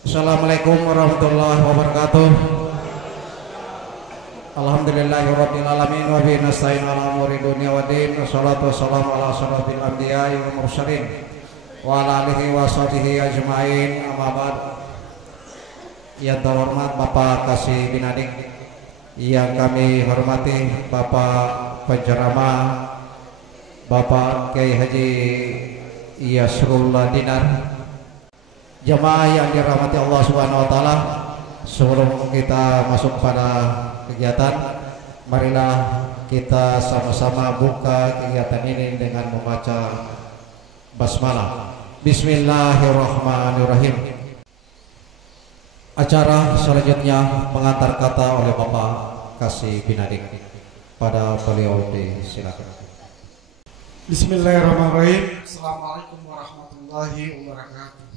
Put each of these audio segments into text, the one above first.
Assalamualaikum warahmatullahi wabarakatuh. Alhamdulillahirabbil alamin wa bihi nasta'in ala umuri dunya waddin. Wassalatu wassalamu ala asyrofil anbiya'i wal mursalin wa ala alihi wa sahbihi ajmain. Amma ba'd. Yang terhormat Bapak Kasih Binadik, yang kami hormati Bapak penceramah Bapak Kiai Haji Yasrullah Dinar, jemaah yang dirahmati Allah Subhanahu wa taala. Sebelum kita masuk pada kegiatan, marilah kita sama-sama buka kegiatan ini dengan membaca basmalah. Bismillahirrahmanirrahim. Acara selanjutnya pengantar kata oleh Bapak Kasih Binadik. Pada beliau disilakan. Bismillahirrahmanirrahim. Assalamualaikum warahmatullahi wabarakatuh.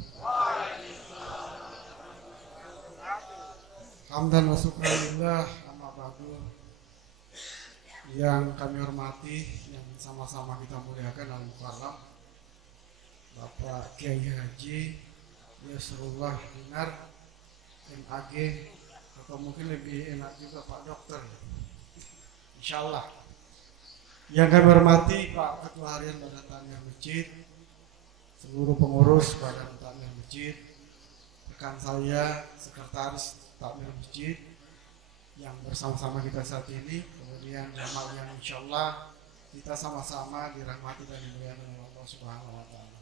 Hamdan wa syukurillah, amma ba'du. Yang kami hormati, yang sama-sama kita muliakan al-mukarram Bapak Kiai Haji Yasrullah Dinar MAG, atau mungkin lebih enak juga Pak Dokter, insyaallah. Yang kami hormati Pak Ketua Harian Badan Takmir Masjid, seluruh pengurus Badan Takmir Masjid, rekan saya Sekretaris Takmir Masjid yang bersama-sama kita saat ini, kemudian jamaah yang insyaallah kita sama-sama dirahmati dan dimuliakan oleh Allah Subhanahu wa taala.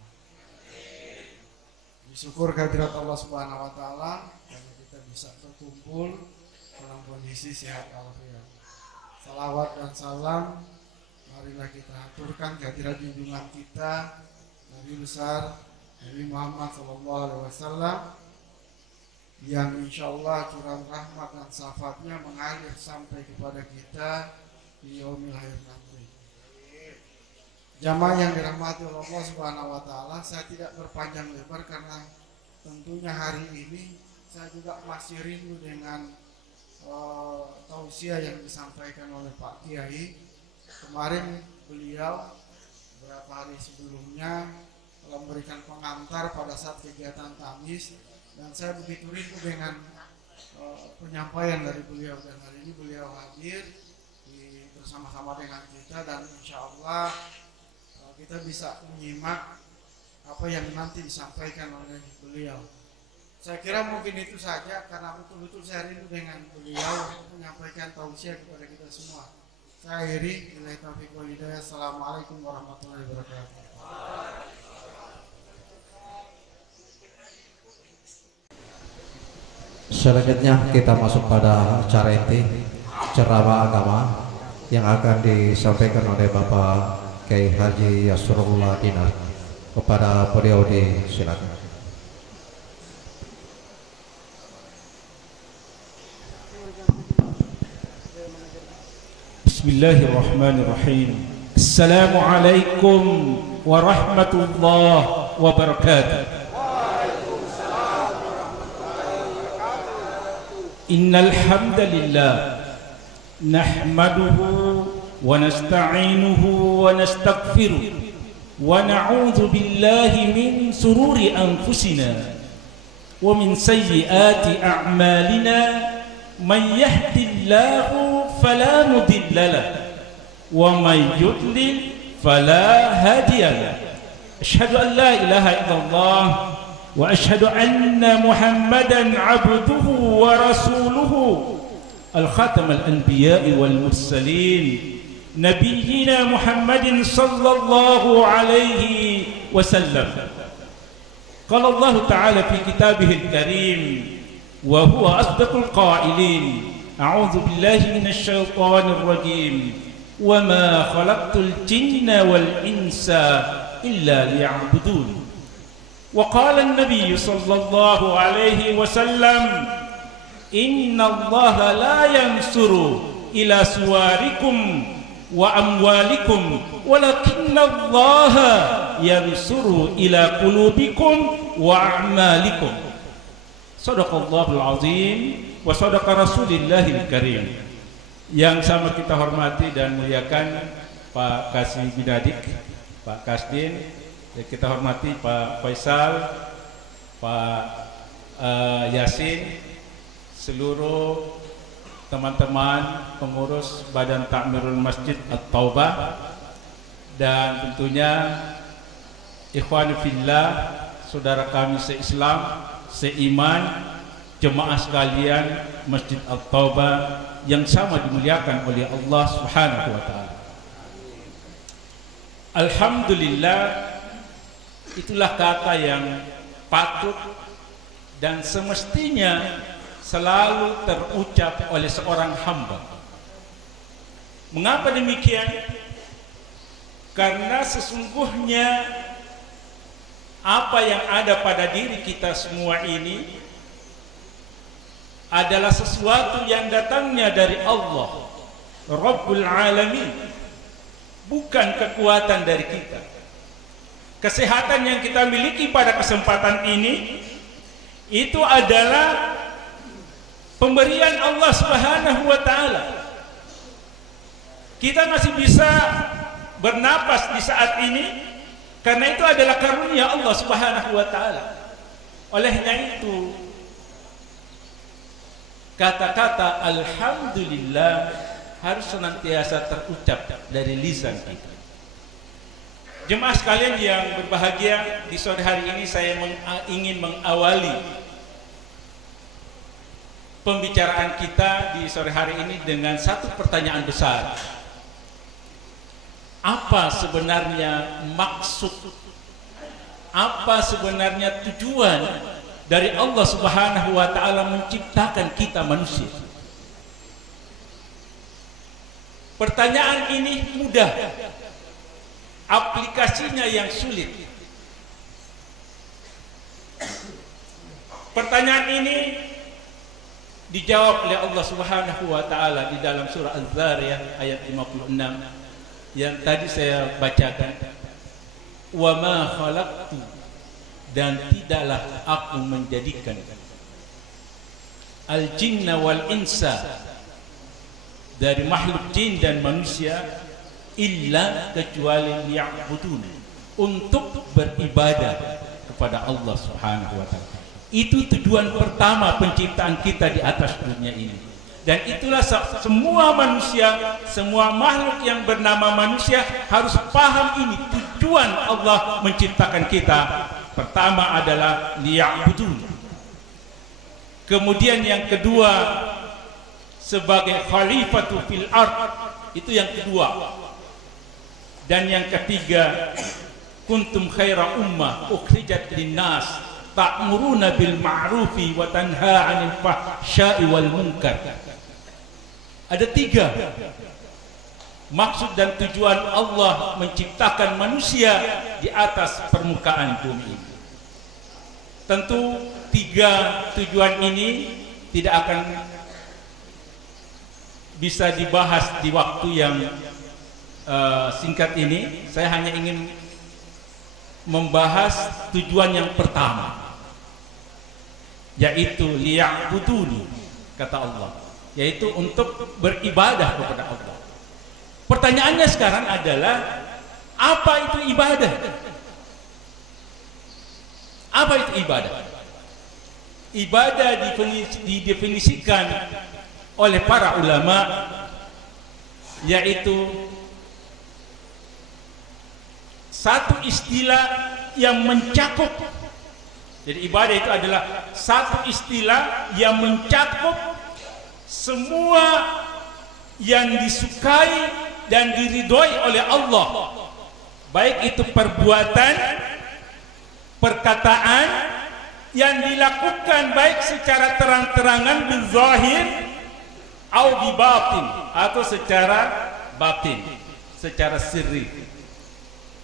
Bersyukur kehadirat Allah Subhanahu wa taala karena kita bisa berkumpul dalam kondisi sehat walafiat. Salawat dan salam marilah kita aturkan kehadirat junjungan kita Nabi besar Nabi Muhammad SAW, yang insyaallah curahan rahmat dan syafaatnya mengalir sampai kepada kita di yaumil akhir nanti. Jamaah yang dirahmati oleh Allah Subhanahu wa taala, saya tidak berpanjang lebar karena tentunya hari ini saya juga masih rindu dengan tausiah yang disampaikan oleh Pak Kiai. Kemarin beliau beberapa hari sebelumnya telah memberikan pengantar pada saat kegiatan Kamis, dan saya begitu rindu dengan penyampaian dari beliau, dan hari ini beliau hadir bersama-sama dengan kita, dan insya Allah kita bisa menyimak apa yang nanti disampaikan oleh beliau. Saya kira mungkin itu saja karena betul-betul saya rindu dengan beliau untuk menyampaikan tausiah kepada kita semua. Saya akhiri, billahi taufiq wal hidayah. Assalamualaikum warahmatullahi wabarakatuh. Selanjutnya kita masuk pada acara inti, ceramah agama yang akan disampaikan oleh Bapak Kiai Haji Yasrullah Dinar. Kepada beliau disilakan. Bismillahirrahmanirrahim. Assalamualaikum warahmatullahi wabarakatuh. Innal hamdalillah nahmaduhu wa nasta'inuhu wa nastaghfiruh wa na'udzu billahi min sururi anfusina wa min sayyiati a'malina. Man yahdihillahu fala mudilla lahu wa man yudlil fala hadiya lahu. Asyhadu an la ilaha illallah wa asyhadu anna Muhammadan abduhu wa rasuluhu al-khatam al-anbiya'i wal mursalin nabiyyina Muhammadin sallallahu alaihi wasallam. Qala Allah ta'ala fi kitabihil karim wa huwa asdaqul qailin, a'udzu billahi minasy syaithanir rajim, wa ma khalaqtul jinna wal insa illa liya'budun. Wa qala an-nabiy sallallahu alaihi wasallam, inna Allaha la yansuru ila suwarikum wa amwalikum walakinna Allaha yansuru ila qulubikum wa a'malikum. Shadaqallahul azim wa sadaqa rasulillahil karim. Yang sama kita hormati dan muliakan Pak Kasih Binadik, Pak Kasdin, kita hormati Pak Faisal, Pak Yasin, seluruh teman-teman pengurus Badan Takmirul Masjid At-Taubah, dan tentunya ikhwan fillah, saudara kami se-Islam, seiman, jemaah sekalian Masjid At-Taubah yang sama dimuliakan oleh Allah Subhanahu wa taala. Alhamdulillah, itulah kata yang patut dan semestinya selalu terucap oleh seorang hamba. Mengapa demikian? Karena sesungguhnya apa yang ada pada diri kita semua ini adalah sesuatu yang datangnya dari Allah Rabbul Alamin, bukan kekuatan dari kita. Kesehatan yang kita miliki pada kesempatan ini itu adalah pemberian Allah Subhanahu wa taala. Kita masih bisa bernapas di saat ini karena itu adalah karunia Allah Subhanahu wa taala. Olehnya itu kata-kata alhamdulillah harus senantiasa terucap dari lisan kita. Jemaah sekalian yang berbahagia, di sore hari ini saya ingin mengawali pembicaraan kita di sore hari ini dengan satu pertanyaan besar. Apa sebenarnya maksud, apa sebenarnya tujuan dari Allah Subhanahu wa taala menciptakan kita manusia? Pertanyaan ini mudah, aplikasinya yang sulit. Pertanyaan ini dijawab oleh Allah Subhanahu wa taala di dalam surah Az-Zariyat ayat 56 yang tadi saya bacakan. Wa ma khalaqtu, dan tidaklah aku menjadikan al-jinna wal insa, dari makhluk jin dan manusia, illa kecuali liya'budun, untuk beribadah kepada Allah Subhanahu wa taala. Itu tujuan pertama penciptaan kita di atas dunia ini. Dan itulah semua manusia, semua makhluk yang bernama manusia harus paham ini. Tujuan Allah menciptakan kita pertama adalah liya'budun. Kemudian yang kedua sebagai khalifatu fil ard, itu yang kedua. Dan yang ketiga, kuntum khaira ummah ukhrijat linnas ta'muruna bil ma'rufi wa tanha 'anil fahsya'i wal munkar. Ada tiga maksud dan tujuan Allah menciptakan manusia di atas permukaan bumi ini. Tentu tiga tujuan ini tidak akan bisa dibahas di waktu yang singkat ini. Saya hanya ingin membahas tujuan yang pertama, yaitu liya'buduni, kata Allah, yaitu untuk beribadah kepada Allah. Pertanyaannya sekarang adalah, apa itu ibadah? Apa itu ibadah? Ibadah didefinisikan oleh para ulama, yaitu satu istilah yang mencakup. Jadi ibadah itu adalah satu istilah yang mencakup semua yang disukai dan diridhoi oleh Allah, baik itu perbuatan, perkataan yang dilakukan baik secara terang-terangan bil zahir atau bi batin, atau secara batin, secara sirri.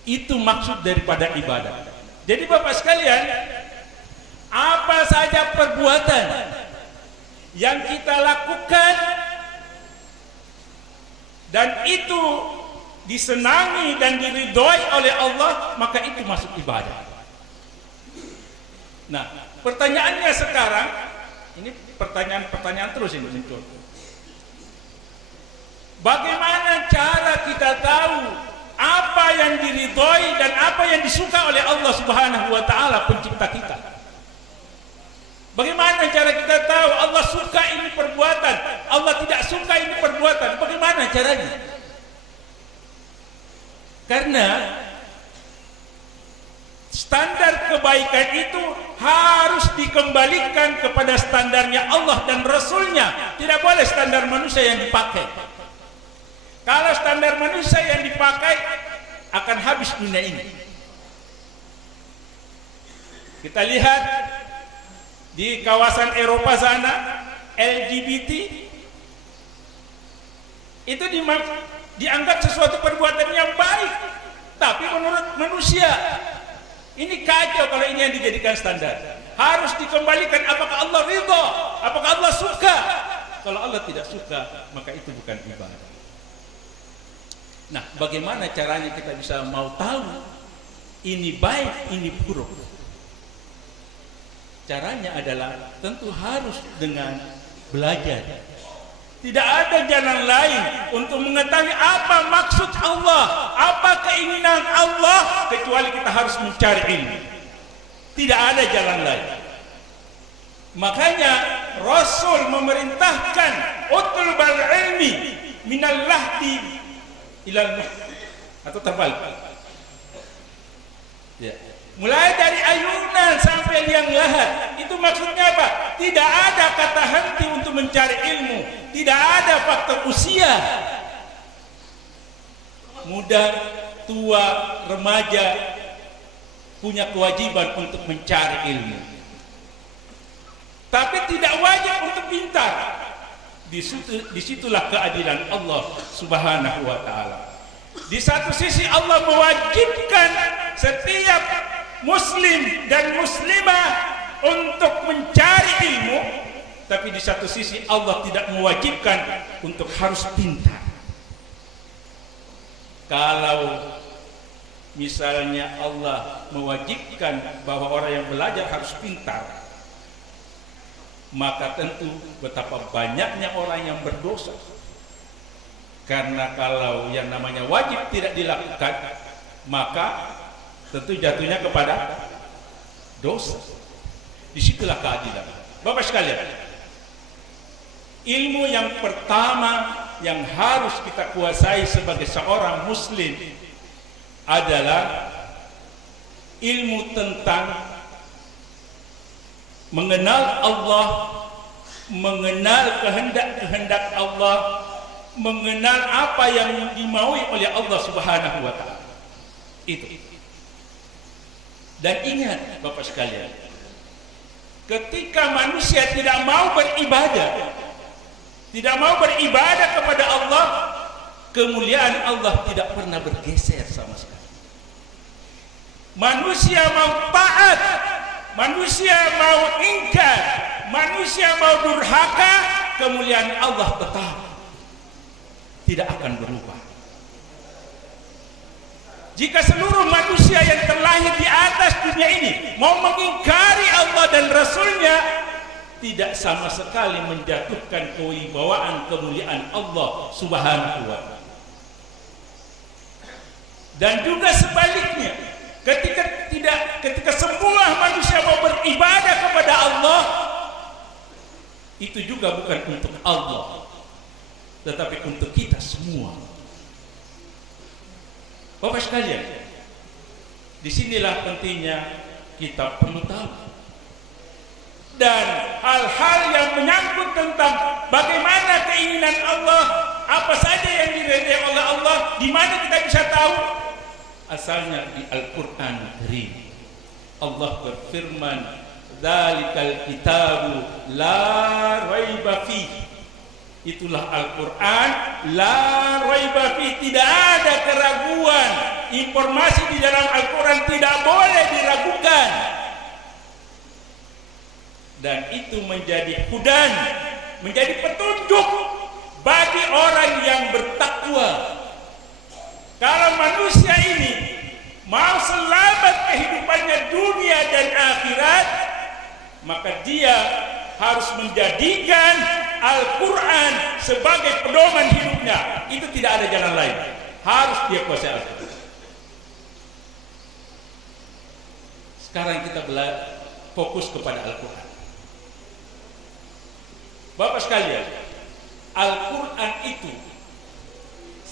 Itu maksud daripada ibadah. Jadi Bapak sekalian, apa saja perbuatan yang kita lakukan dan itu disenangi dan diridhoi oleh Allah, maka itu masuk ibadah. Nah, pertanyaannya sekarang, ini pertanyaan terus ini muncul. Bagaimana cara kita tahu apa yang diridhoi dan apa yang disuka oleh Allah Subhanahu wa taala pencipta kita? Bagaimana Bagaimana caranya? Karena standar kebaikan itu harus dikembalikan kepada standarnya Allah dan Rasulnya. Tidak boleh standar manusia yang dipakai. Kalau standar manusia yang dipakai, akan habis dunia ini. Kita lihat di kawasan Eropa sana, LGBT itu dianggap sesuatu perbuatan yang baik. Tapi menurut manusia, ini kacau kalau ini yang dijadikan standar. Harus dikembalikan, apakah Allah ridha, apakah Allah suka. Kalau Allah tidak suka, maka itu bukan ibadah. Nah, bagaimana caranya kita bisa mau tahu ini baik, ini buruk? Caranya adalah tentu harus dengan belajar. Tidak ada jalan lain untuk mengetahui apa maksud Allah, apa keinginan Allah, kecuali kita harus mencari ilmu. Tidak ada jalan lain. Makanya Rasul memerintahkan utlubal ilmi minal lahdi ilal atau terbalik. Ya. Mulai dari ayunan sampai liang lahat. Itu maksudnya apa? Tidak ada kata henti untuk mencari ilmu. Tidak ada faktor usia. Muda, tua, remaja punya kewajiban untuk mencari ilmu. Tapi tidak wajib untuk pintar. Disitulah keadilan Allah Subhanahu wa ta'ala. Di satu sisi Allah mewajibkan setiap muslim dan muslimah untuk mencari ilmu, tapi di satu sisi Allah tidak mewajibkan untuk harus pintar. Kalau misalnya Allah mewajibkan bahwa orang yang belajar harus pintar, maka tentu betapa banyaknya orang yang berdosa. Karena kalau yang namanya wajib tidak dilakukan, maka tentu jatuhnya kepada dosa. Disitulah keadilan. Bapak sekalian, ilmu yang pertama yang harus kita kuasai sebagai seorang muslim adalah ilmu tentang mengenal Allah, mengenal kehendak-kehendak Allah, mengenal apa yang dimaui oleh Allah Subhanahu wa ta'ala. Itu. Dan ingat Bapak sekalian, ketika manusia tidak mau beribadah, tidak mau beribadah kepada Allah, kemuliaan Allah tidak pernah bergeser sama sekali. Manusia mau taat, manusia mau ingkar, manusia mau durhaka, kemuliaan Allah tetap tidak akan berubah. Jika seluruh manusia yang terlahir di atas dunia ini mau mengingkari Allah dan Rasulnya, tidak sama sekali menjatuhkan kewibawaan kemuliaan Allah Subhanahu wa ta'ala. Dan juga sebaliknya, ketika semua manusia mau beribadah kepada Allah, itu juga bukan untuk Allah, tetapi untuk kita semua. Bapak sekalian, disinilah pentingnya kita perlu tahu. Dan hal-hal yang menyangkut tentang bagaimana keinginan Allah, apa saja yang diridai oleh Allah, di mana kita bisa tahu? Asalnya di Al-Quran Karim. Allah berfirman, "Dzalikal kitabu la raiba fihi." Itulah Al-Quran, la raiba fihi, tidak ada keraguan. Informasi di dalam Al-Quran tidak boleh diragukan. Dan itu menjadi hudan, menjadi petunjuk bagi orang yang bertakwa. Kalau manusia ini mau selamat kehidupannya dunia dan akhirat, maka dia harus menjadikan Al-Quran sebagai pedoman hidupnya. Itu tidak ada jalan lain. Harus dia kuasai Al-Quran. Sekarang kita fokus kepada Al-Quran. Bapak sekalian, Al-Quran itu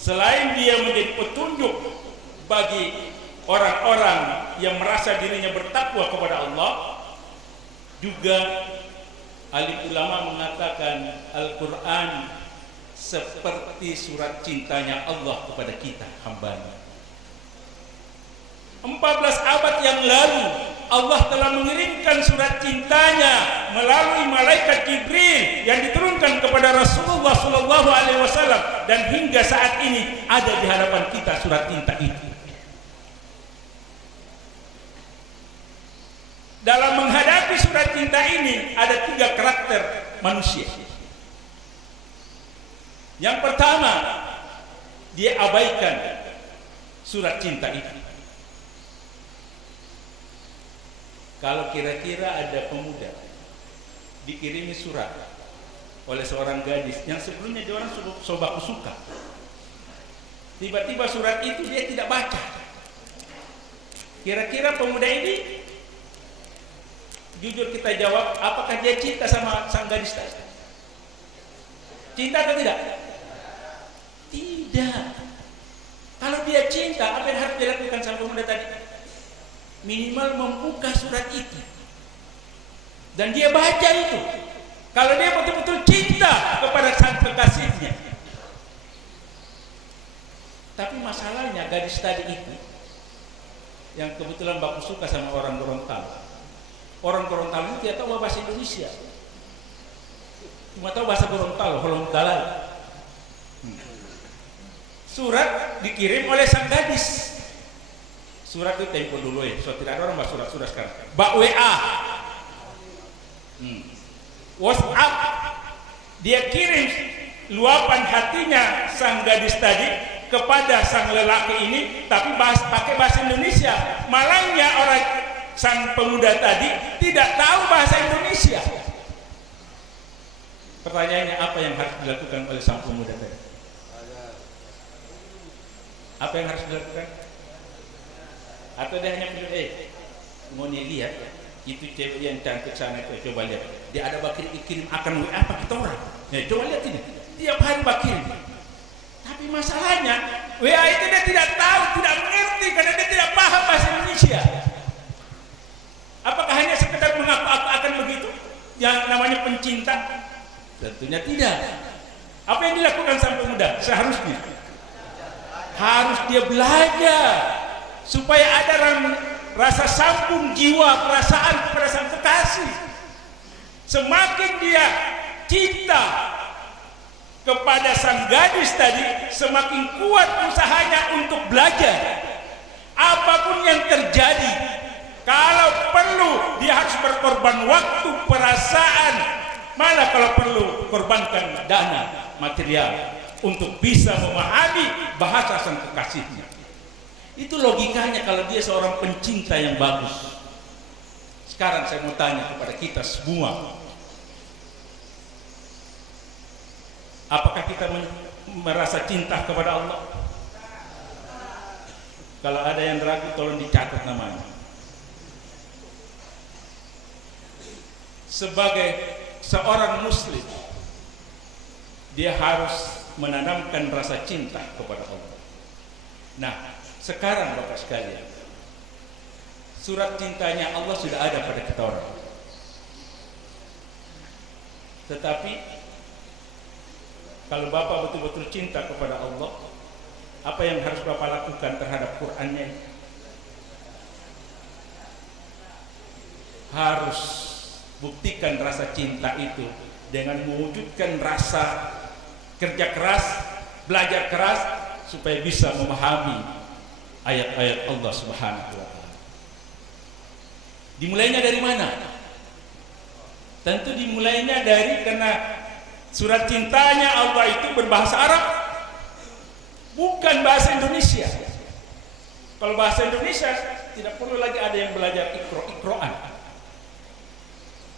selain dia menjadi petunjuk bagi orang-orang yang merasa dirinya bertakwa kepada Allah, juga alim ulama mengatakan Al-Quran seperti surat cintanya Allah kepada kita hambanya. 14 abad yang lalu Allah telah mengirimkan surat cintanya melalui malaikat Jibril yang diturunkan kepada Rasulullah SAW, dan hingga saat ini ada di hadapan kita surat cinta itu. Dalam menghadapi surat cinta ini ada 3 karakter manusia. Yang pertama, dia abaikan surat cinta itu. Kalau kira-kira ada pemuda dikirimi surat oleh seorang gadis yang sebelumnya dia orang sobaku suka, tiba-tiba surat itu dia tidak baca, kira-kira pemuda ini, jujur kita jawab, apakah dia cinta sama sang gadis tadi? Cinta atau tidak? Tidak. Kalau dia cinta, apa yang harus dilakukan sama pemuda tadi? Minimal membuka surat itu dan dia baca itu. Kalau dia betul-betul cinta kepada sang kekasihnya. Tapi masalahnya gadis tadi itu yang kebetulan baku suka sama orang Gorontalo. Orang Gorontalo itu tidak tahu bahasa Indonesia, cuma tahu bahasa Gorontalo, Gorontalo. Surat dikirim oleh sang gadis. Surat itu tempo dulu ya, so tidak ada orang bahas surat-surat sekarang. WA, WhatsApp, dia kirim luapan hatinya sang gadis tadi kepada sang lelaki ini, tapi pakai bahasa Indonesia. Malangnya orang sang pemuda tadi tidak tahu bahasa Indonesia. Pertanyaannya, apa yang harus dilakukan oleh sang pemuda tadi? Apa yang harus dilakukan? Atau dia hanya bilang, mau lihat itu cewek yang cantik sana itu, coba lihat, dia ada bakir kirim akan WA apa kita orang, ya coba lihat ini, tiap hari bakir. Tapi masalahnya WA itu dia tidak tahu, tidak mengerti karena dia tidak paham bahasa Indonesia. Apakah hanya sekedar mengaku akan begitu yang namanya pencinta? Tentunya tidak. Apa yang dilakukan sang pemuda? Seharusnya harus dia belajar supaya ada rasa sambung jiwa, perasaan kepada sang kekasih. Semakin dia cinta kepada sang gadis tadi, semakin kuat usahanya untuk belajar. Apapun yang terjadi, kalau perlu dia harus berkorban waktu, perasaan, malah kalau perlu korbankan dana, material untuk bisa memahami bahasa sang kekasihnya. Itu logikanya kalau dia seorang pencinta yang bagus. Sekarang saya mau tanya kepada kita semua, apakah kita merasa cinta kepada Allah? Kalau ada yang ragu, tolong dicatat namanya. Sebagai seorang muslim, dia harus menanamkan rasa cinta kepada Allah. Nah, sekarang Bapak sekalian, surat cintanya Allah sudah ada pada kita orang. Tetapi kalau Bapak betul-betul cinta kepada Allah, apa yang harus Bapak lakukan terhadap Qur'annya? Harus buktikan rasa cinta itu dengan mewujudkan rasa kerja keras, belajar keras supaya bisa memahami ayat-ayat Allah Subhanahu wa ta'ala. Dimulainya dari mana? Tentu dimulainya dari karena surat cintanya Allah itu berbahasa Arab, bukan bahasa Indonesia. Kalau bahasa Indonesia tidak perlu lagi ada yang belajar ikro'an.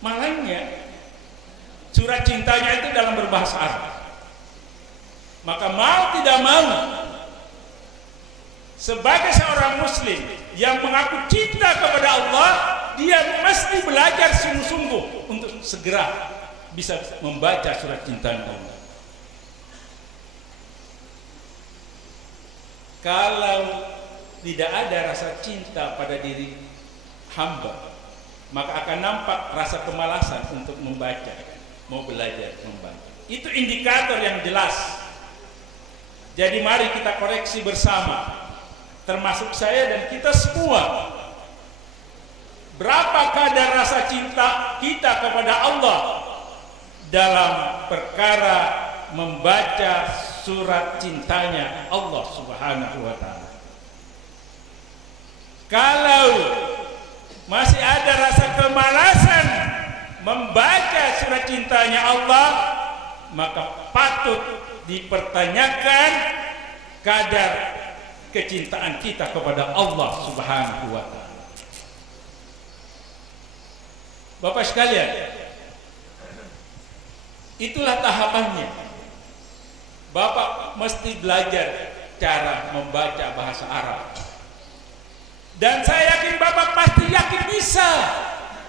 Malangnya surat cintanya itu dalam berbahasa Arab. Maka mau tidak mau, sebagai seorang muslim yang mengaku cinta kepada Allah, dia mesti belajar sungguh-sungguh untuk segera bisa membaca surat cinta Allah. kalau tidak ada rasa cinta pada diri hamba, maka akan nampak rasa kemalasan untuk membaca, mau belajar membaca. Itu indikator yang jelas. Jadi mari kita koreksi bersama, termasuk saya dan kita semua. Berapa kadar rasa cinta kita kepada Allah dalam perkara membaca surat cintanya Allah Subhanahu wa ta'ala. Kalau masih ada rasa kemalasan membaca surat cintanya Allah, maka patut dipertanyakan kadar kecintaan kita kepada Allah Subhanahu wa ta'ala. Bapak sekalian, itulah tahapannya. Bapak mesti belajar cara membaca bahasa Arab. Dan saya yakin Bapak pasti yakin bisa.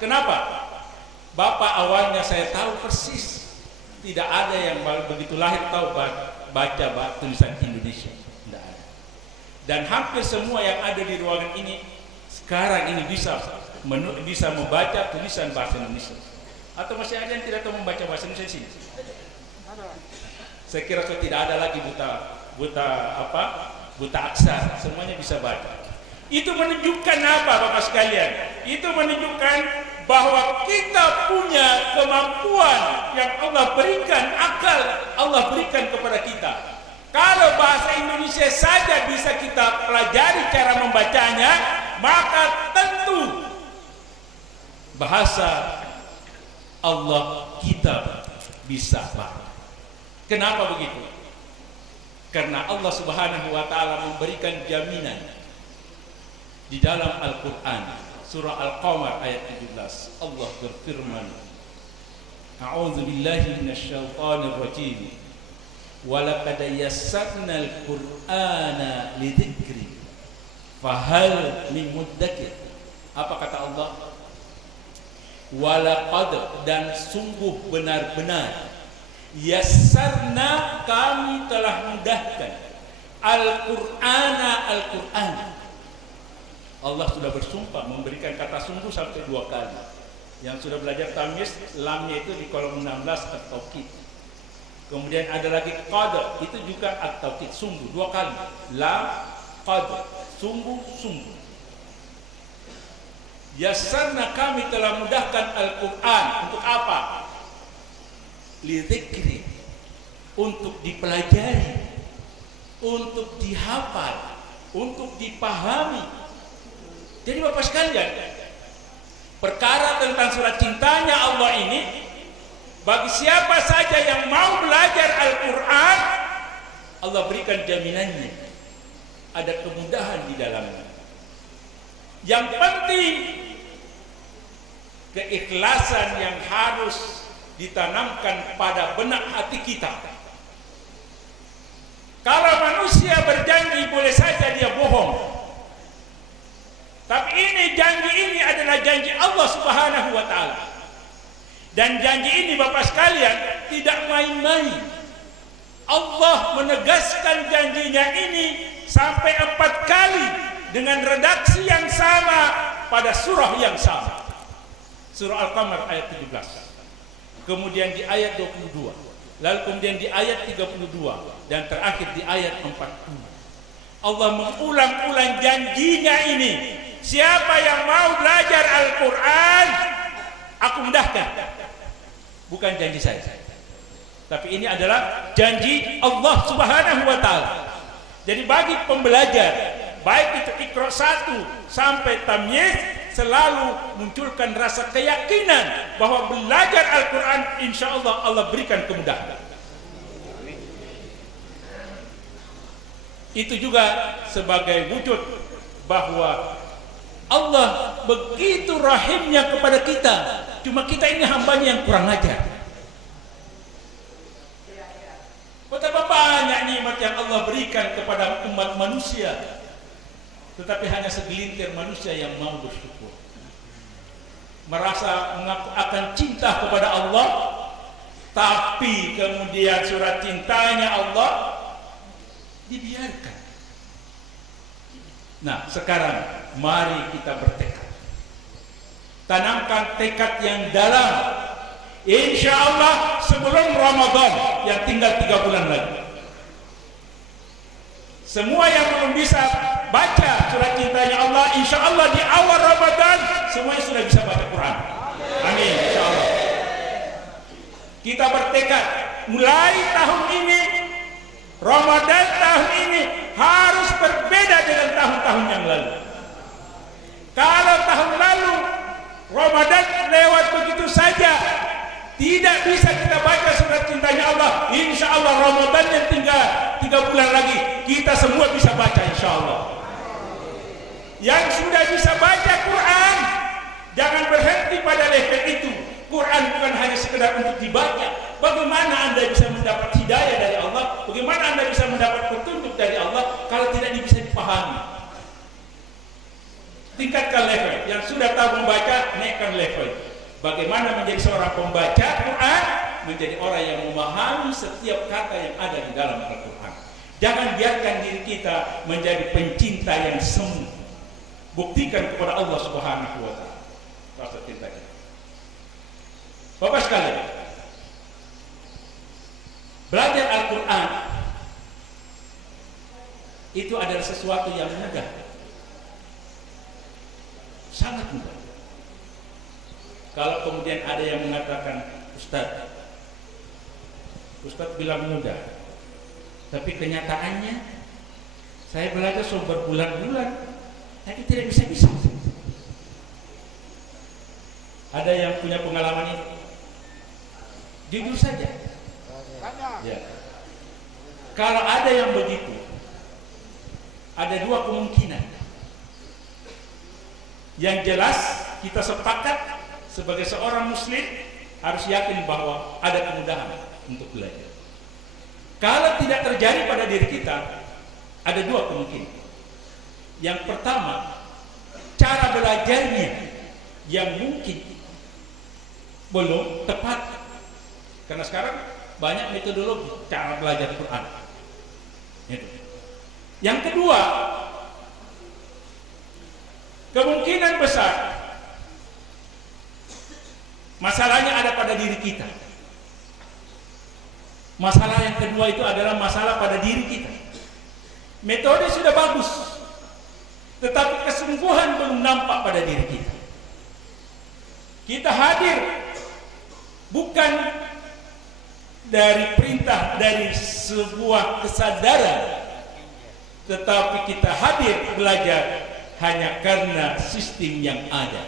Kenapa? Bapak awalnya saya tahu persis, tidak ada yang begitu lahir tahu baca tulisan Indonesia. Tidak ada. Dan hampir semua yang ada di ruangan ini sekarang ini bisa membaca tulisan bahasa Indonesia. Atau masih ada yang tidak tahu membaca bahasa Indonesia di sini? Saya kira tidak ada lagi buta aksara, semuanya bisa baca. Itu menunjukkan apa, Bapak sekalian? Itu menunjukkan bahwa kita punya kemampuan yang Allah berikan, akal Allah berikan kepada kita. Kalau bahasa Indonesia saja bisa kita pelajari cara membacanya, maka tentu bahasa Allah kita bisa baca. Kenapa begitu? Karena Allah Subhanahu wa ta'ala memberikan jaminan di dalam Al-Quran, surah Al-Qamar ayat 17. Allah berfirman, A'udzu billahi minasyaitonir rajim. Wa laqad yassarna al-Qur'ana lidzikri fahal min muddakir. Apa kata Allah? Wa laqad, dan sungguh benar-benar, yassarna, kami telah mudahkan, Al-Qur'ana, Al-Qur'an. Allah sudah bersumpah memberikan kata sungguh sampai 2 kali. Yang sudah belajar tamyiz, lamnya itu di kolom 16 at-taukid. Kemudian ada lagi qad, itu juga at-taukid, sungguh 2 kali. Lam, qad, sungguh, sungguh. Yassarna, kami telah mudahkan Al-Quran. Untuk apa? Lidzikri, untuk dipelajari, untuk dihafal, untuk dipahami. Jadi Bapak sekalian, perkara tentang surat cintanya Allah ini, bagi siapa saja yang mau belajar Al-Quran, Allah berikan jaminannya, ada kemudahan di dalamnya. Yang penting keikhlasan yang harus ditanamkan pada benak hati kita. Kalau manusia berjanji boleh saja dia bohong, tapi ini janji ini adalah janji Allah Subhanahu wa ta'ala. Dan janji ini Bapak sekalian tidak main-main. Allah menegaskan janjinya ini sampai 4 kali dengan redaksi yang sama pada surah yang sama. Surah Al-Qamar ayat 17. Kemudian di ayat 22. Lalu kemudian di ayat 32 dan terakhir di ayat 40. Allah mengulang-ulang janjinya ini. Siapa yang mau belajar Al-Quran, aku mudahkan. Bukan janji saya, tapi ini adalah janji Allah Subhanahu wa ta'ala. Jadi bagi pembelajar, baik itu Iqra 1 sampai Tamyiz, selalu munculkan rasa keyakinan bahwa belajar Al-Quran insya Allah Allah berikan kemudahan. Itu juga sebagai wujud bahwa Allah begitu rahimnya kepada kita. Cuma kita ini hambanya yang kurang ajar. Betapa banyak nikmat yang Allah berikan kepada umat manusia, tetapi hanya segelintir manusia yang mau bersyukur, merasa mengaku akan cinta kepada Allah, tapi kemudian surat cintanya Allah dibiarkan. Nah, sekarang mari kita bertekad. Tanamkan tekad yang dalam. Insya Allah sebelum Ramadan yang tinggal 3 bulan lagi. Semua yang belum bisa baca surat cintanya Allah, insya Allah di awal Ramadan semuanya sudah bisa baca Quran. Amin. Insya Allah. Kita bertekad mulai tahun ini, Ramadan tahun ini harus berbeda dengan tahun-tahun yang lalu. Kalau tahun lalu Ramadan lewat begitu saja, tidak bisa kita baca surat cintanya Allah, insya Allah Ramadannya tinggal 3 bulan lagi, kita semua bisa baca insya Allah. Yang sudah bisa baca Quran, jangan berhenti pada level itu. Quran bukan hanya sekedar untuk dibaca. Bagaimana Anda bisa mendapat hidayah dari Allah? Bagaimana Anda bisa mendapat petunjuk dari Allah kalau tidak bisa dipahami? Tingkatkan level. Yang sudah tahu membaca, naikkan level. Bagaimana menjadi seorang pembaca Quran? Menjadi orang yang memahami setiap kata yang ada di dalam Al-Quran. Jangan biarkan diri kita menjadi pencinta yang semu. Buktikan kepada Allah Subhanahu wa Ta'ala rasa cinta kita. Bapak sekalian, belajar Al-Quran itu adalah sesuatu yang mudah, sangat mudah. Kalau kemudian ada yang mengatakan, Ustadz bilang mudah, tapi kenyataannya saya belajar selama berbulan-bulan tapi tidak bisa. Ada yang punya pengalaman ini? Jujur saja. Ya. Kalau ada yang begitu, ada 2 kemungkinan. Yang jelas kita sepakat sebagai seorang muslim harus yakin bahwa ada kemudahan untuk belajar. Kalau tidak terjadi pada diri kita, ada 2 kemungkinan. Yang pertama, cara belajarnya yang mungkin belum tepat. Karena sekarang banyak metodologi cara belajar Quran. Yang kedua, kemungkinan besar masalahnya ada pada diri kita. Masalah yang kedua itu adalah masalah pada diri kita. Metode sudah bagus, tetapi kesungguhan belum nampak pada diri kita. Kita hadir bukan dari perintah dari sebuah kesadaran, tetapi kita hadir belajar hanya karena sistem yang ada.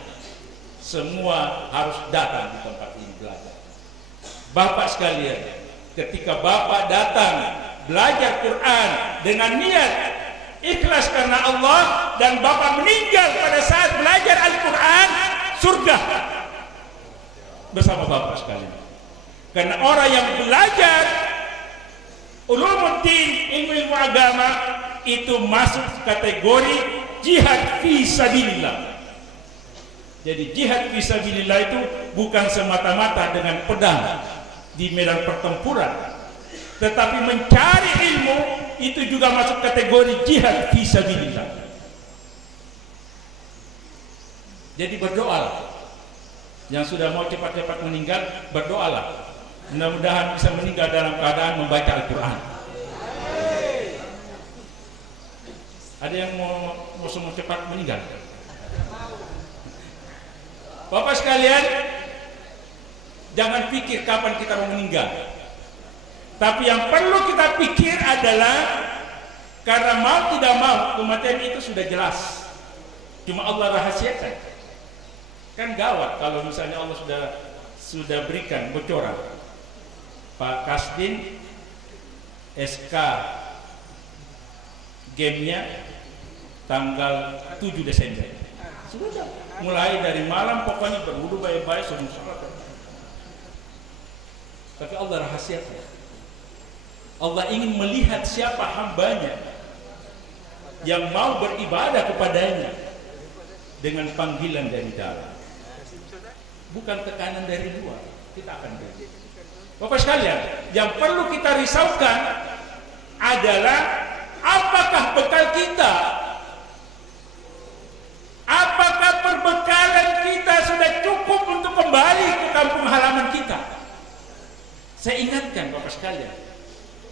Semua harus datang di tempat ini belajar. Bapak sekalian, ketika Bapak datang belajar Quran dengan niat ikhlas karena Allah dan Bapak meninggal pada saat belajar Al-Quran, surga bersama Bapak sekalian. Karena orang yang belajar ulumuddin, ilmu agama, itu masuk kategori jihad fi sabilillah. Jadi jihad fi sabilillah itu bukan semata-mata dengan pedang di medan pertempuran, tetapi mencari ilmu itu juga masuk kategori jihad fi sabilillah. Jadi berdoalah. Yang sudah mau cepat-cepat meninggal, berdoalah. Mudah-mudahan bisa meninggal dalam keadaan membaca Al-Quran. Ada yang mau semua cepat meninggal? Bapak sekalian, jangan pikir kapan kita mau meninggal. Tapi yang perlu kita pikir adalah karena mau tidak mau kematian itu sudah jelas. Cuma Allah rahasiakan. Kan gawat kalau misalnya Allah sudah berikan bocoran. Pak Kasdin SK gamenya tanggal 7 Desember. Sudah mulai dari malam pokoknya berwudu baik-baik semua. Tapi Allah rahasiakan. Allah ingin melihat siapa hambanya yang mau beribadah kepadanya dengan panggilan dari dalam, bukan tekanan dari luar. Kita akan beri. Bapak sekalian, yang perlu kita risaukan adalah apakah bekal kita Saya ingatkan Bapak sekalian,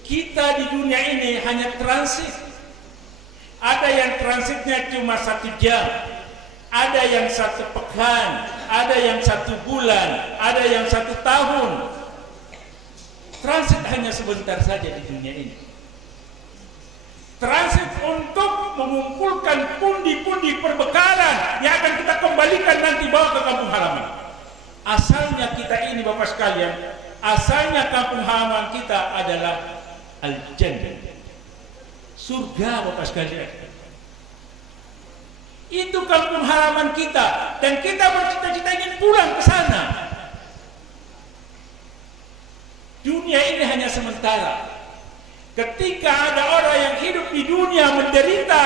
kita di dunia ini hanya transit. Ada yang transitnya cuma 1 jam, ada yang 1 pekan, ada yang 1 bulan, ada yang 1 tahun. Transit hanya sebentar saja di dunia ini. Transit untuk mengumpulkan pundi-pundi perbekalan yang akan kita kembalikan nanti bawa ke kampung halaman. Asalnya kita ini Bapak sekalian, asalnya kampung halaman kita adalah al-jannah, surga Bapak sekalian. Itu kampung halaman kita dan kita bercita-cita ingin pulang ke sana. Dunia ini hanya sementara. Ketika ada orang yang hidup di dunia menderita,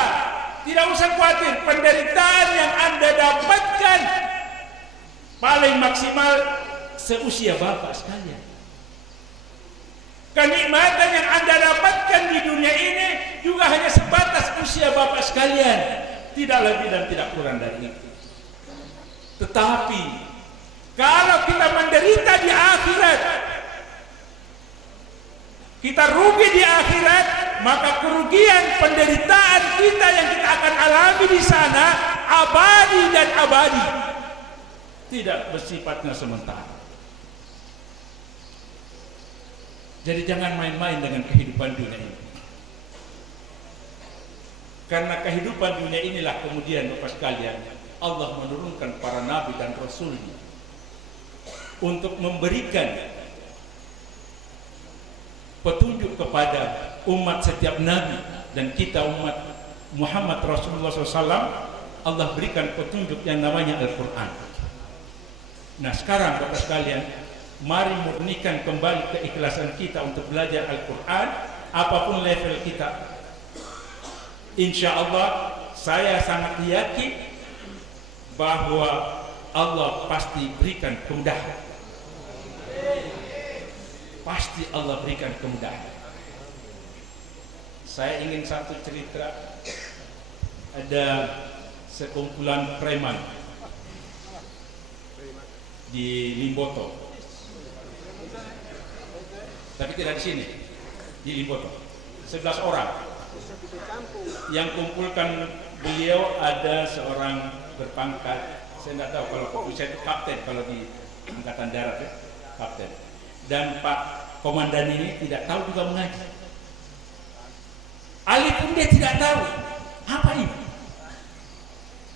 tidak usah khawatir, penderitaan yang Anda dapatkan paling maksimal seusia Bapak sekalian. Kenikmatan yang Anda dapatkan di dunia ini juga hanya sebatas usia Bapak sekalian, tidak lebih dan tidak kurang dari itu. Tetapi kalau kita menderita di akhirat, kita rugi di akhirat, maka kerugian penderitaan kita yang kita akan alami di sana abadi dan abadi, tidak bersifatnya sementara. Jadi jangan main-main dengan kehidupan dunia ini. Karena kehidupan dunia inilah kemudian Bapak sekalian, Allah menurunkan para nabi dan rasulnya untuk memberikan petunjuk kepada umat setiap nabi, dan kita umat Muhammad Rasulullah SAW, Allah berikan petunjuk yang namanya Al-Quran. Nah sekarang Bapak sekalian, mari murnikan kembali keikhlasan kita untuk belajar Al-Quran, apapun level kita. Insya Allah saya sangat yakin bahwa Allah pasti berikan kemudahan. Pasti Allah berikan kemudahan. Saya ingin satu cerita. Ada sekumpulan preman di Limboto, tapi tidak di sini, di Limboto. 11 orang. Yang kumpulkan beliau ada seorang berpangkat, saya tidak tahu kalau saya itu kapten kalau di Angkatan Darat ya, kapten. Dan Pak Komandan ini tidak tahu juga mengaji. Alif pun dia tidak tahu apa ini.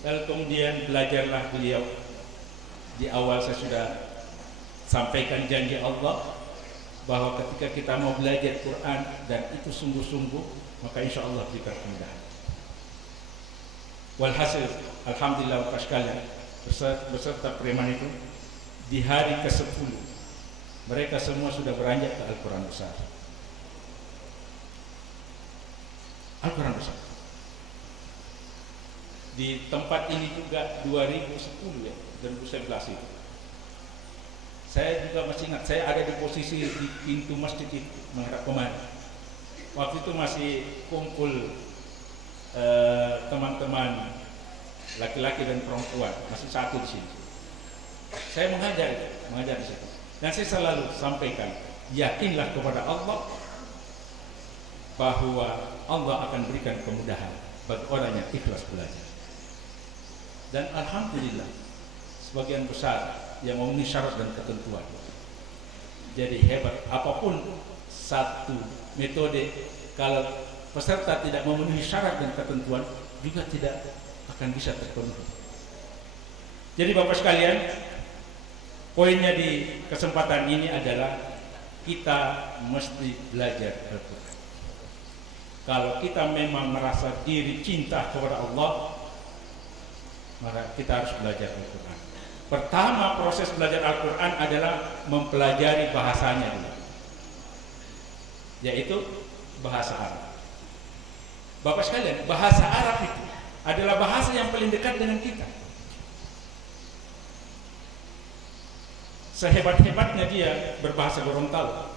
Lalu kemudian belajarlah beliau. Di awal saya sudah sampaikan janji Allah bahwa ketika kita mau belajar Quran dan itu sungguh-sungguh, maka insya Allah berikan kemudahan. Walhasil, alhamdulillah Bapak sekalian, beserta preman itu di hari ke-10 mereka semua sudah beranjak ke Al-Quran besar. Al-Quran besar. Di tempat ini juga 2010 ya, 2011 itu. Saya juga masih ingat, saya ada di posisi di pintu masjid itu menghadap kemari. Waktu itu masih kumpul teman-teman laki-laki dan perempuan, masih satu di sini. Saya mengajar di situ. Dan saya selalu sampaikan, yakinlah kepada Allah bahwa Allah akan berikan kemudahan bagi orang yang ikhlas belajar. Dan alhamdulillah, sebagian besar yang memenuhi syarat dan ketentuan. Jadi hebat, apapun satu metode, kalau peserta tidak memenuhi syarat dan ketentuan, juga tidak akan bisa terpenuhi. Jadi Bapak sekalian, poinnya di kesempatan ini adalah kita mesti belajar Al-Quran. Kalau kita memang merasa diri cinta kepada Allah, maka kita harus belajar Al-Quran. Pertama proses belajar Al-Quran adalah mempelajari bahasanya dulu, yaitu bahasa Arab. Bapak sekalian, bahasa Arab itu adalah bahasa yang paling dekat dengan kita. Sehebat-hebatnya dia berbahasa Gorontalo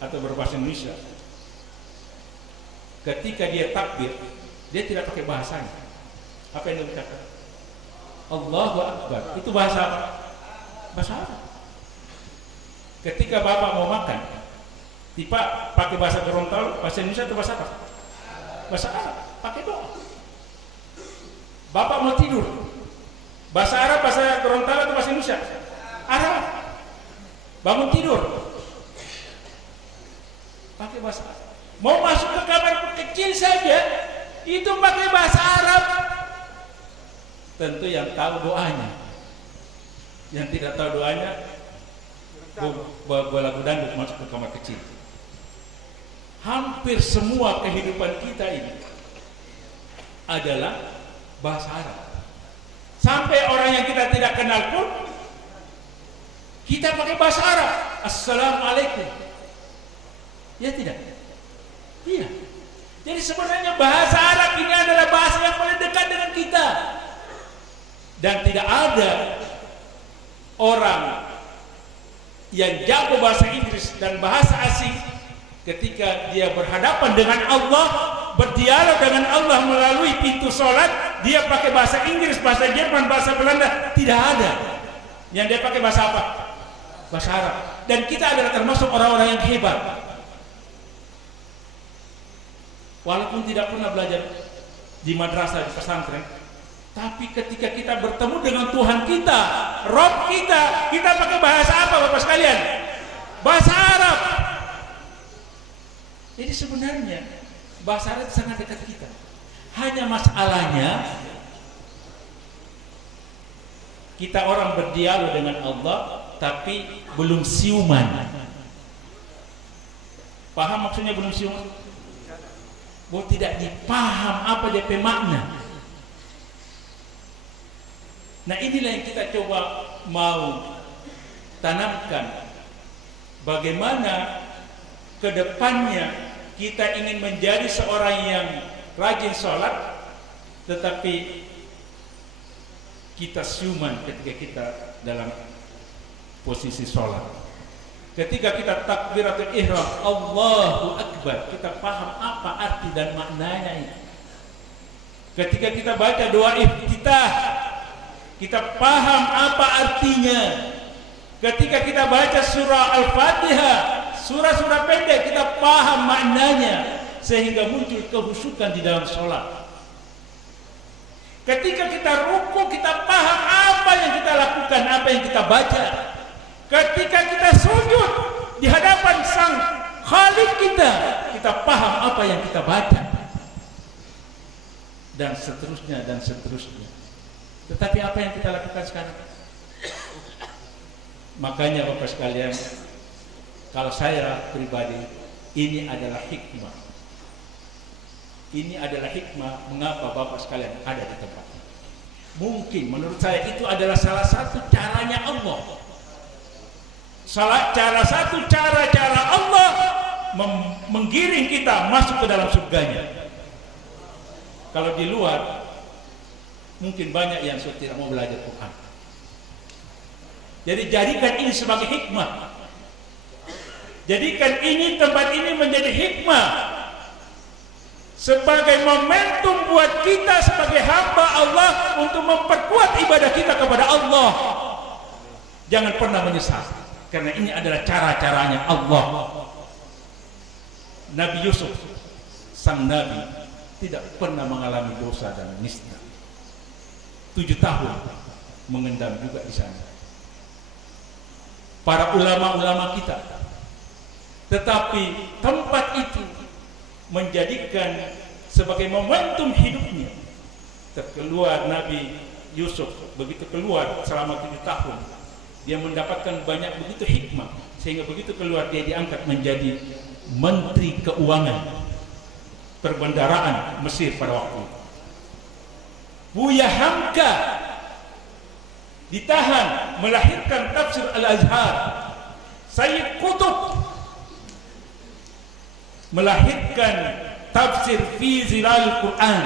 atau berbahasa Indonesia, ketika dia takbir, dia tidak pakai bahasanya. Apa yang dia ucapkan? Allahu Akbar. Itu bahasa Arab. Ketika Bapak mau makan, Tiba pakai bahasa Gorontalo, bahasa Indonesia atau bahasa apa? Bahasa Arab, pakai doa. Bapak mau tidur, bahasa Arab, bahasa Gorontalo atau bahasa Indonesia? Arab. Bangun tidur, pakai bahasa Arab. Mau masuk ke kamar kecil saja, itu pakai bahasa Arab. Tentu yang tahu doanya. Yang tidak tahu doanya, lagu dangdut masuk ke kamar kecil. Hampir semua kehidupan kita ini adalah bahasa Arab. Sampai orang yang kita tidak kenal pun kita pakai bahasa Arab. Assalamualaikum. Ya tidak? Iya. Jadi sebenarnya bahasa Arab ini adalah bahasa yang paling dekat dengan kita. Dan tidak ada orang yang jago bahasa Inggris dan bahasa asing ketika dia berhadapan dengan Allah, berdialog dengan Allah melalui pintu sholat, dia pakai bahasa Inggris, bahasa Jerman, bahasa Belanda. Tidak ada. Yang dia pakai bahasa apa? Bahasa Arab. Dan kita adalah termasuk orang-orang yang hebat. Walaupun tidak pernah belajar di madrasah, di pesantren, tapi ketika kita bertemu dengan Tuhan kita, Rob kita pakai bahasa apa Bapak sekalian? Bahasa Arab. Jadi sebenarnya bahasa Arab sangat dekat kita. Hanya masalahnya kita orang berdialog dengan Allah tapi belum siuman. Paham maksudnya belum siuman? Bahwa tidak dipaham apa dia makna. Nah inilah yang kita coba mau tanamkan. Bagaimana ke depannya kita ingin menjadi seorang yang rajin sholat, tetapi kita siuman ketika kita dalam posisi sholat. Ketika kita takbiratul ihram, Allahu Akbar, kita paham apa arti dan maknanya ini. Ketika kita baca doa iftitah, kita paham apa artinya. Ketika kita baca surah Al-Fatihah, surah-surah pendek, kita paham maknanya sehingga muncul kehusukan di dalam sholat. Ketika kita ruku, kita paham apa yang kita lakukan, apa yang kita baca. Ketika kita sujud di hadapan Sang Khalik kita paham apa yang kita baca. Dan seterusnya dan seterusnya. Tetapi apa yang kita lakukan sekarang? Makanya Bapak sekalian, kalau saya pribadi, ini adalah hikmah. Ini adalah hikmah mengapa Bapak sekalian ada di tempat ini. Mungkin menurut saya itu adalah salah satu caranya Allah. Salah satu cara Allah menggiring kita masuk ke dalam surganya. Kalau di luar mungkin banyak yang sudah tidak mau belajar Quran. Jadi jadikan ini sebagai hikmah. Jadikan ini, tempat ini menjadi hikmah, sebagai momentum buat kita sebagai hamba Allah untuk memperkuat ibadah kita kepada Allah. Jangan pernah menyesal. Karena ini adalah cara-caranya Allah. Nabi Yusuf, sang Nabi, tidak pernah mengalami dosa dan nista. 7 tahun mengendam juga di sana. Para ulama-ulama kita, tetapi tempat itu menjadikan sebagai momentum hidupnya. Terkeluar Nabi Yusuf, begitu keluar selama 7 tahun, dia mendapatkan banyak begitu hikmah, sehingga begitu keluar dia diangkat menjadi Menteri Keuangan Perbendaraan Mesir pada waktu itu. Buya Hamka ditahan melahirkan tafsir Al-Azhar. Sayyid Qutb melahirkan tafsir fi zilal Quran.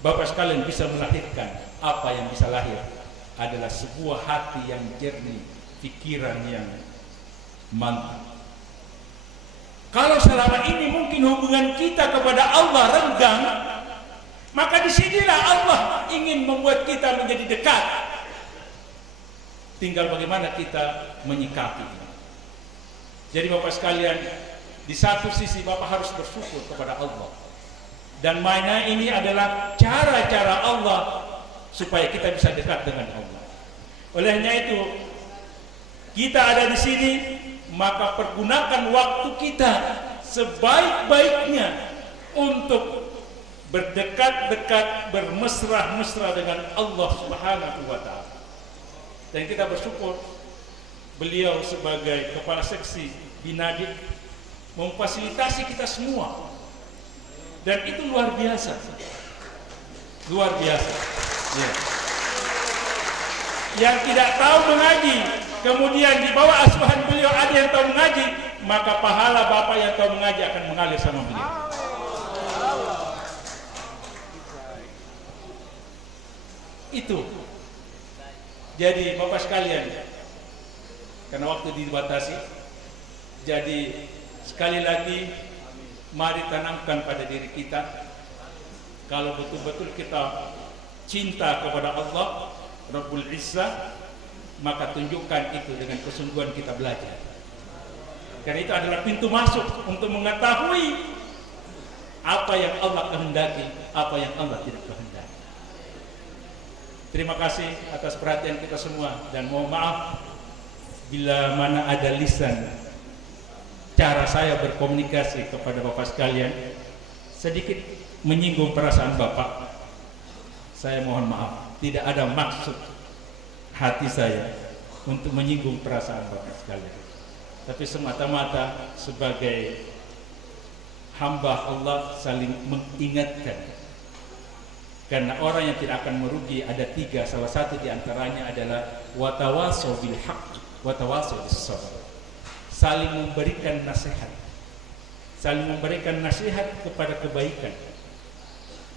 Bapak sekalian, bisa melahirkan apa yang bisa lahir adalah sebuah hati yang jernih, pikiran yang mantap. Kalau selama ini mungkin hubungan kita kepada Allah renggang, maka disinilah Allah ingin membuat kita menjadi dekat. Tinggal bagaimana kita menyikapi. Jadi Bapak sekalian, di satu sisi Bapak harus bersyukur kepada Allah. Dan mana ini adalah cara-cara Allah supaya kita bisa dekat dengan Allah. Olehnya itu, kita ada di sini, maka pergunakan waktu kita sebaik-baiknya untuk berdekat-dekat, bermesra-mesra dengan Allah Subhanahu wa Ta'ala. Dan kita bersyukur beliau sebagai kepala seksi Binadik memfasilitasi kita semua, dan itu luar biasa, luar biasa. Ya. Yang tidak tahu mengaji, kemudian di bawah asuhan beliau ada yang tahu mengaji, maka pahala bapak yang tahu mengaji akan mengalir sama beliau. Itu. Jadi bapak sekalian, karena waktu dibatasi, jadi sekali lagi mari tanamkan pada diri kita, kalau betul-betul kita cinta kepada Allah Rabbul Izzah, maka tunjukkan itu dengan kesungguhan kita belajar. Karena itu adalah pintu masuk untuk mengetahui apa yang Allah kehendaki, apa yang Allah tidak kehendaki. Terima kasih atas perhatian kita semua, dan mohon maaf bila mana ada lisan cara saya berkomunikasi kepada Bapak sekalian sedikit menyinggung perasaan Bapak. Saya mohon maaf, tidak ada maksud hati saya untuk menyinggung perasaan Bapak sekalian, tapi semata-mata sebagai hamba Allah saling mengingatkan. Karena orang yang tidak akan merugi ada tiga, salah satu diantaranya adalah watawasau bil haqq, watawasau bis sabr. Saling memberikan nasihat, saling memberikan nasihat kepada kebaikan.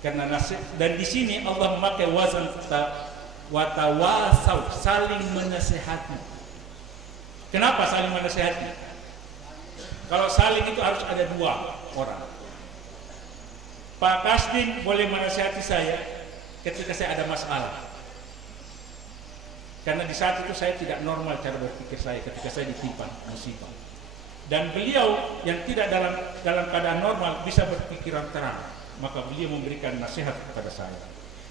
Karena nasihat, dan di sini Allah memakai wazan watawasau, saling menasihati. Kenapa saling menasihati? Kalau saling itu harus ada dua orang. Pak Kasdin boleh menasihati saya ketika saya ada masalah. Karena di saat itu saya tidak normal cara berpikir saya ketika saya ditimpa musibah. Dan beliau yang tidak dalam keadaan normal bisa berpikiran terang, maka beliau memberikan nasihat kepada saya.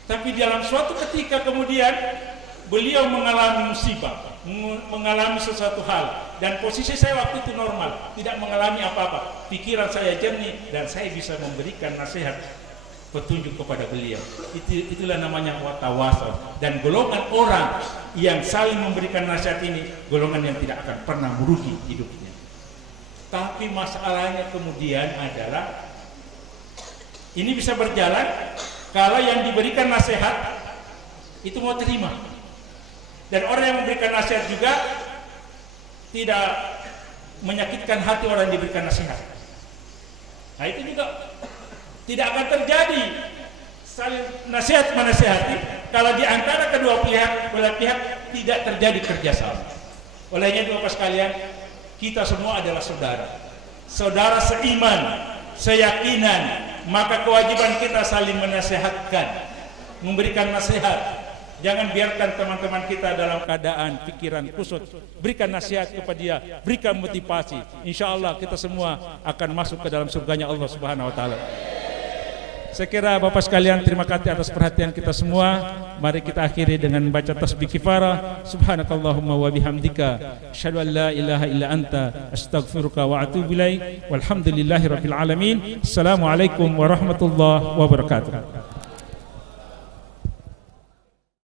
Tapi dalam suatu ketika kemudian beliau mengalami musibah, mengalami sesuatu hal, dan posisi saya waktu itu normal, tidak mengalami apa-apa. Pikiran saya jernih dan saya bisa memberikan nasihat, petunjuk kepada beliau. Itulah namanya watawasau. Dan golongan orang yang saling memberikan nasihat ini golongan yang tidak akan pernah merugi hidupnya. Tapi masalahnya kemudian adalah ini bisa berjalan kalau yang diberikan nasihat itu mau terima, dan orang yang memberikan nasihat juga tidak menyakitkan hati orang yang diberikan nasihat. Nah itu juga tidak akan terjadi saling nasihat menasihati kalau di antara kedua belah pihak tidak terjadi kerjasama. Olehnya itu Bapak sekalian, kita semua adalah saudara, saudara seiman, seyakinan, maka kewajiban kita saling menasihatkan, memberikan nasihat. Jangan biarkan teman-teman kita dalam keadaan pikiran kusut. Berikan nasihat kepada dia, berikan motivasi. Insya Allah kita semua akan masuk ke dalam surganya Allah Subhanahu Wa Taala. Saya kira Bapak sekalian, terima kasih atas perhatian kita semua. Mari kita akhiri dengan membaca tasbih kifarah. Subhanakallahumma wa bihamdika asyhadu an la ilaha illa anta astaghfiruka wa atubu ilaik. Walhamdulillahirabbil alamin. Assalamualaikum warahmatullahi wabarakatuh.